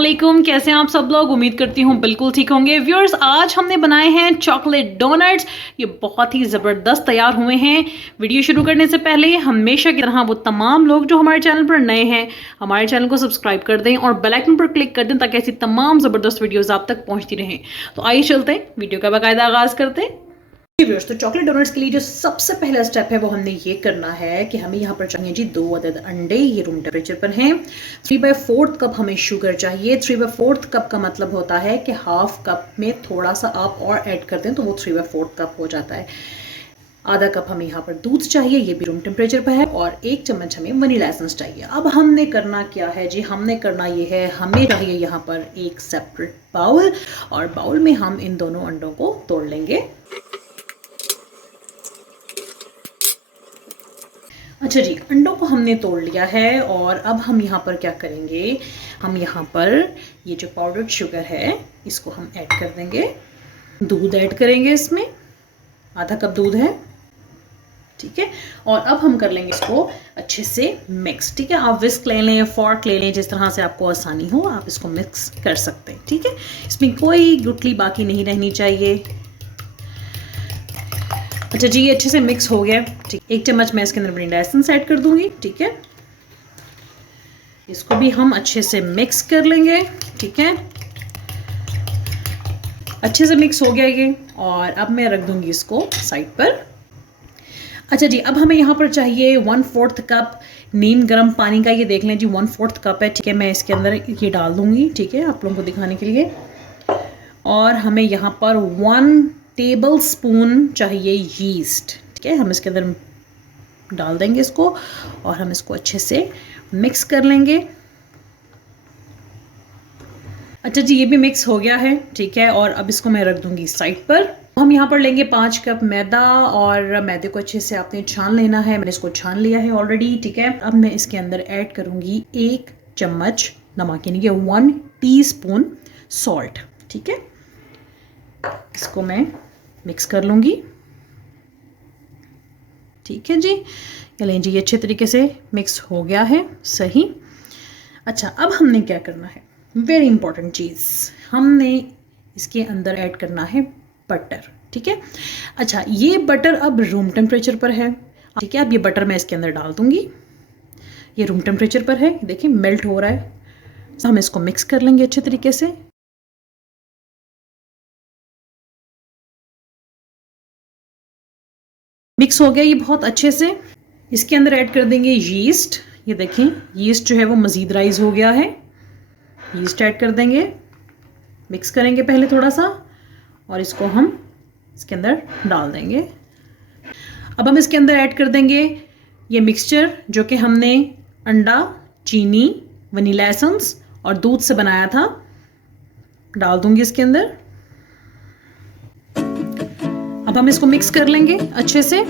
अस्सलामुअलैकुम, कैसे हैं आप सब लोग। उम्मीद करती हूँ बिल्कुल ठीक होंगे। व्यूअर्स, आज हमने बनाए हैं चॉकलेट डोनट्स। ये बहुत ही ज़बरदस्त तैयार हुए हैं। वीडियो शुरू करने से पहले हमेशा की तरह वो तमाम लोग जो हमारे चैनल पर नए हैं, हमारे चैनल को सब्सक्राइब कर दें और बेल आइकन पर क्लिक कर दें ताकि ऐसी तमाम ज़बरदस्त वीडियोज़ आप तक पहुँचती रहें। तो आइए चलते हैं, वीडियो का बाकायदा आगाज़ करते हैं। तो चॉकलेट डोनट्स के लिए जो सबसे पहला स्टेप है वो हमने ये करना है कि हमें यहाँ पर चाहिए जी 2 अदद अंडे। ये रूम टेम्परेचर पर हैं। 3/4 कप हमें शुगर चाहिए। 3/4 कप का मतलब होता है कि हाफ कप में थोड़ा सा आप और ऐड कर दें तो वो 3/4 कप हो जाता है। आधा कप हमें यहाँ पर दूध चाहिए, ये भी रूम टेम्परेचर पर है। और 1 चम्मच हमें वनीला एसेंस चाहिए। अब हमने करना क्या है जी, हमने करना ये है, हमें चाहिए यहाँ पर एक सेपरेट बाउल और बाउल में हम इन दोनों अंडों को तोड़ लेंगे। अच्छा जी, अंडों को हमने तोड़ लिया है और अब हम यहाँ पर क्या करेंगे, हम यहाँ पर ये जो पाउडर्ड शुगर है इसको हम ऐड कर देंगे। दूध ऐड करेंगे, इसमें आधा कप दूध है, ठीक है। और अब हम कर लेंगे इसको अच्छे से मिक्स, ठीक है। आप विस्क ले लें, फॉर्क ले लें, जिस तरह से आपको आसानी हो आप इसको मिक्स कर सकते हैं, ठीक है। इसमें कोई गुठली बाकी नहीं रहनी चाहिए। अच्छा जी, ये अच्छे से मिक्स हो गया, ठीक। 1 चम्मच मैं इसके अंदर वनीला एसेंस ऐड कर दूंगी, ठीक है। इसको भी हम अच्छे से मिक्स कर लेंगे, ठीक है। अच्छे से मिक्स हो गया ये और अब मैं रख दूंगी इसको साइड पर। अच्छा जी, अब हमें यहाँ पर चाहिए 1/4 कप नीम गर्म पानी का। ये देख लें जी 1/4 कप है, ठीक है। मैं इसके अंदर ये डाल दूंगी, ठीक है, आप लोगों को दिखाने के लिए। और हमें यहाँ पर 1 टेबल स्पून चाहिए यीस्ट, ठीक है। हम इसके अंदर डाल देंगे इसको और हम इसको अच्छे से मिक्स कर लेंगे। अच्छा जी, ये भी मिक्स हो गया है, ठीक है। और अब इसको मैं रख दूंगी साइड पर। हम यहाँ पर लेंगे 5 कप मैदा और मैदे को अच्छे से आपने छान लेना है। मैंने इसको छान लिया है ऑलरेडी, ठीक है। अब मैं इसके अंदर ऐड करूंगी 1 चम्मच नमक, यानी कि 1 टीस्पून सॉल्ट, ठीक है। इसको मैं मिक्स कर लूँगी, ठीक है जी। चलें जी, ये अच्छे तरीके से मिक्स हो गया है, सही। अच्छा, अब हमने क्या करना है, वेरी इंपॉर्टेंट चीज़, हमने इसके अंदर ऐड करना है बटर, ठीक है। अच्छा, ये बटर अब रूम टेम्परेचर पर है, ठीक है। अब ये बटर मैं इसके अंदर डाल दूँगी। ये रूम टेम्परेचर पर है, देखिए मेल्ट हो रहा है। हम इसको मिक्स कर लेंगे अच्छे तरीके से। मिक्स हो गया ये बहुत अच्छे से। इसके अंदर ऐड कर देंगे यीस्ट। ये देखें, यीस्ट जो है वो मज़ीद राइज हो गया है। यीस्ट ऐड कर देंगे, मिक्स करेंगे पहले थोड़ा सा और इसको हम इसके अंदर डाल देंगे। अब हम इसके अंदर ऐड कर देंगे ये मिक्सचर जो कि हमने अंडा, चीनी, वनीला एसेंस और दूध से बनाया था, डाल दूंगी इसके अंदर। अब हम इसको मिक्स कर लेंगे अच्छे से।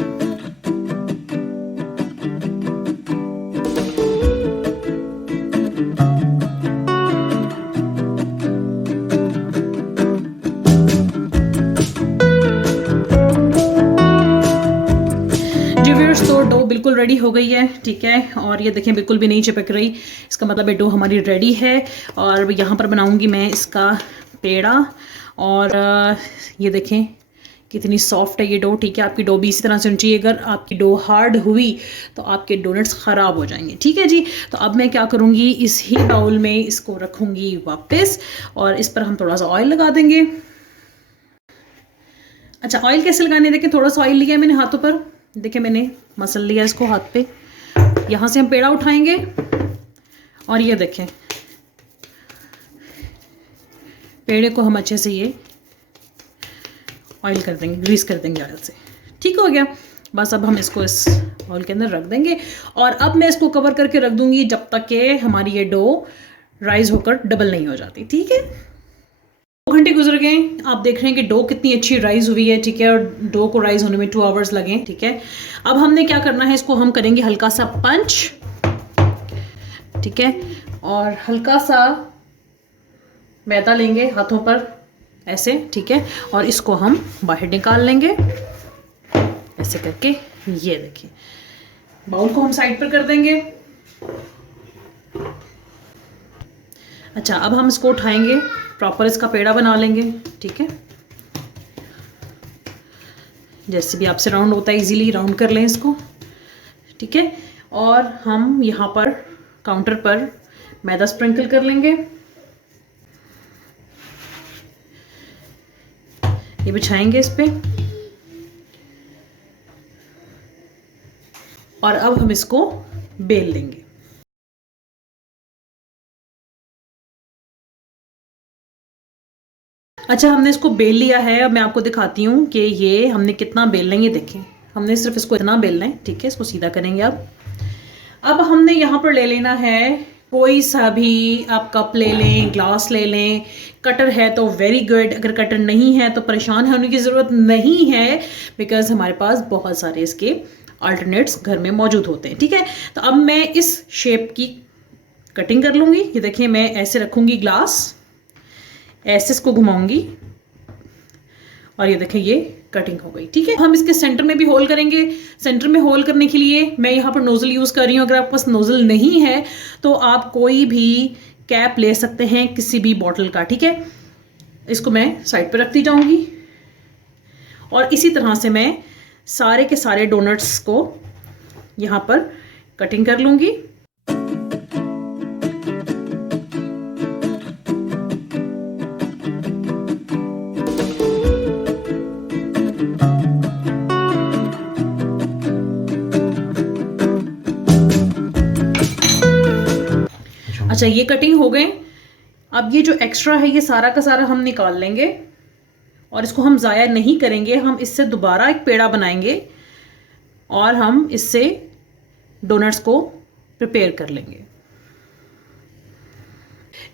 तो डो बिल्कुल रेडी हो गई है, ठीक है। और ये देखें बिल्कुल भी नहीं चिपक रही, इसका मतलब है डो हमारी रेडी है। और यहाँ पर बनाऊंगी मैं इसका पेड़ा। और ये देखें कितनी सॉफ्ट है ये डो, ठीक है। आपकी डो भी इसी तरह से होनी चाहिए। अगर आपकी डो हार्ड हुई तो आपके डोनट्स ख़राब हो जाएंगे, ठीक है जी। तो अब मैं क्या करूँगी, इस ही बाउल में इसको रखूँगी वापस और इस पर हम थोड़ा सा ऑयल लगा देंगे। अच्छा, ऑयल कैसे लगाने, देखें थोड़ा सा ऑयल लिया है मैंने हाथों पर, देखिए मैंने मसल लिया इसको हाथ पे। यहाँ से हम पेड़ा उठाएंगे और ये देखें पेड़े को हम अच्छे से ये ऑयल कर देंगे, ग्रीस कर देंगे ऑयल से, ठीक हो गया। बस अब हम इसको इस ऑयल के अंदर रख देंगे और अब मैं इसको कवर करके रख दूंगी जब तक कि हमारी ये डो राइज होकर डबल नहीं हो जाती, ठीक है। 2 घंटे गुजर गए, आप देख रहे हैं कि डो कितनी अच्छी राइज हुई है, ठीक है। और डो को राइज होने में 2 आवर्स लगे, ठीक है। अब हमने क्या करना है, इसको हम करेंगे हल्का सा पंच, ठीक है। और हल्का सा मैदा लेंगे हाथों पर ऐसे, ठीक है। और इसको हम बाहर निकाल लेंगे ऐसे करके। ये देखिए, बाउल को हम साइड पर कर देंगे। अच्छा, अब हम इसको उठाएंगे, प्रॉपर इसका पेड़ा बना लेंगे। ठीक है, जैसे भी आपसे राउंड होता है इजीली राउंड कर लें इसको। ठीक है, और हम यहाँ पर काउंटर पर मैदा स्प्रिंकल कर लेंगे, ये बिछाएंगे इस पे, और अब हम इसको बेल लेंगे। अच्छा, हमने इसको बेल लिया है। अब मैं आपको दिखाती हूँ कि ये हमने कितना बेल लेंगे। देखें, हमने सिर्फ इसको इतना बेलना है। ठीक है, इसको सीधा करेंगे। अब हमने यहाँ पर ले लेना है कोई सा भी, आप कप ले लें, ग्लास ले लें, कटर है तो वेरी गुड, अगर कटर नहीं है तो परेशान होने की ज़रूरत नहीं है, बिकॉज हमारे पास बहुत सारे इसके अल्टरनेट्स घर में मौजूद होते हैं। ठीक है, तो अब मैं इस शेप की कटिंग कर लूँगी। ये देखिए, मैं ऐसे रखूँगी ग्लास, ऐसे इसको घुमाऊंगी, और ये देखें ये कटिंग हो गई। ठीक है, हम इसके सेंटर में भी होल करेंगे। सेंटर में होल करने के लिए मैं यहाँ पर नोजल यूज़ कर रही हूँ। अगर आपके पास नोजल नहीं है तो आप कोई भी कैप ले सकते हैं किसी भी बॉटल का। ठीक है, इसको मैं साइड पे रखती जाऊंगी, और इसी तरह से मैं सारे के सारे डोनट्स को यहाँ पर कटिंग कर लूँगी। अच्छा, ये कटिंग हो गए। अब ये जो एक्स्ट्रा है ये सारा का सारा हम निकाल लेंगे, और इसको हम ज़ाया नहीं करेंगे। हम इससे दोबारा एक पेड़ा बनाएंगे, और हम इससे डोनट्स को प्रिपेयर कर लेंगे।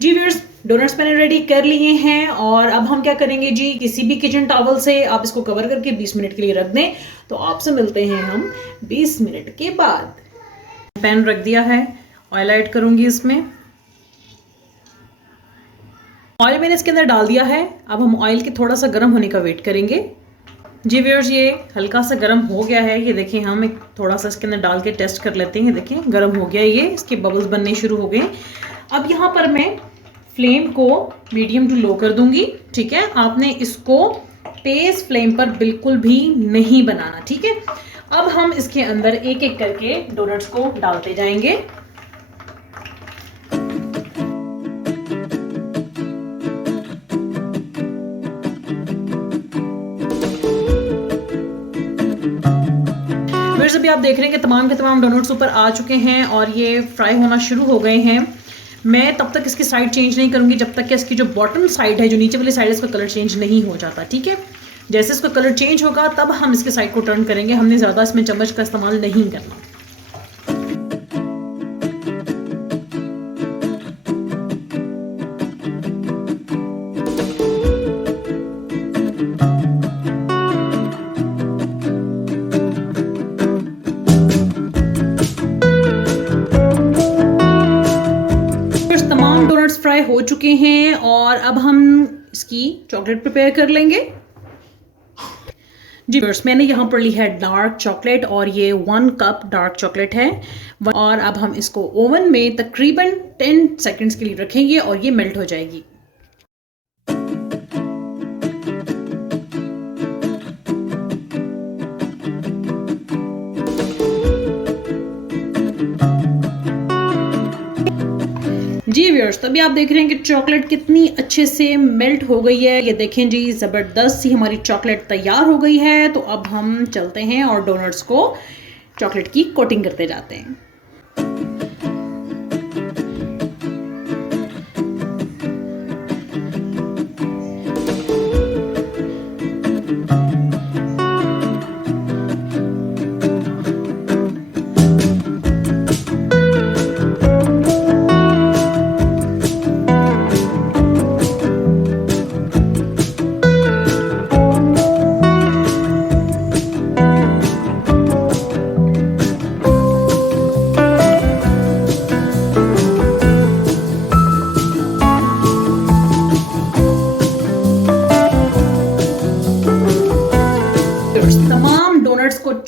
जी व्यूअर्स, डोनट्स मैंने रेडी कर लिए हैं, और अब हम क्या करेंगे जी, किसी भी किचन टॉवल से आप इसको कवर करके 20 मिनट के लिए रख दें। तो आपसे मिलते हैं हम 20 मिनट के बाद। पैन रख दिया है, ऑयल ऐड करूंगी इसमें। ऑयल मैंने इसके अंदर डाल दिया है। अब हम ऑयल के थोड़ा सा गर्म होने का वेट करेंगे। जी व्यूअर्स, ये हल्का सा गर्म हो गया है। ये देखिए, हम एक थोड़ा सा इसके अंदर डाल के टेस्ट कर लेते हैं। देखिए गर्म हो गया, ये इसके बबल्स बनने शुरू हो गए। अब यहाँ पर मैं फ्लेम को मीडियम टू लो कर दूंगी। ठीक है, आपने इसको तेज फ्लेम पर बिल्कुल भी नहीं बनाना। ठीक है, अब हम इसके अंदर एक एक करके डोनट्स को डालते जाएंगे। फिर अभी आप देख रहे हैं कि तमाम के तमाम डोनट्स ऊपर आ चुके हैं, और ये फ्राई होना शुरू हो गए हैं। मैं तब तक इसकी साइड चेंज नहीं करूंगी जब तक कि इसकी जो बॉटम साइड है, जो नीचे वाली साइड है, इसका कलर चेंज नहीं हो जाता। ठीक है, जैसे इसका कलर चेंज होगा तब हम इसके साइड को टर्न करेंगे। हमने ज़्यादा इसमें चम्मच का इस्तेमाल नहीं करना। डोनट्स फ्राई हो चुके हैं, और अब हम इसकी चॉकलेट प्रिपेयर कर लेंगे। जी व्यूअर्स, मैंने यहाँ पर ली है डार्क चॉकलेट, और ये 1 कप डार्क चॉकलेट है। और अब हम इसको ओवन में तकरीबन 10 सेकंड्स के लिए रखेंगे, और ये मेल्ट हो जाएगी। जी व्यूअर्स, तभी आप देख रहे हैं कि चॉकलेट कितनी अच्छे से मेल्ट हो गई है। ये देखें जी, ज़बरदस्त सी हमारी चॉकलेट तैयार हो गई है। तो अब हम चलते हैं और डोनट्स को चॉकलेट की कोटिंग करते जाते हैं।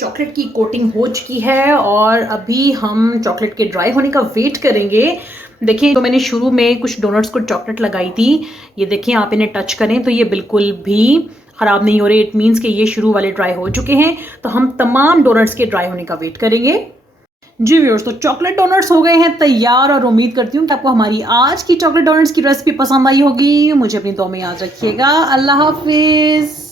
चॉकलेट की कोटिंग हो चुकी है और अभी हम चॉकलेट के ड्राई होने का वेट करेंगे। देखिए, तो मैंने शुरू में कुछ डोनट्स को चॉकलेट लगाई थी, ये देखिए आप इन्हें टच करें तो ये बिल्कुल भी ख़राब नहीं हो रहे। इट मीन्स कि ये शुरू वाले ड्राई हो चुके हैं। तो हम तमाम डोनट्स के ड्राई होने का वेट करेंगे। जी व्यूअर्स, तो चॉकलेट डोनट्स हो गए हैं तैयार और उम्मीद करती हूँ कि आपको हमारी आज की चॉकलेट डोनट्स की रेसिपी पसंद आई होगी। मुझे अपनी दुआ में याद रखिएगा। अल्लाह हाफिज़।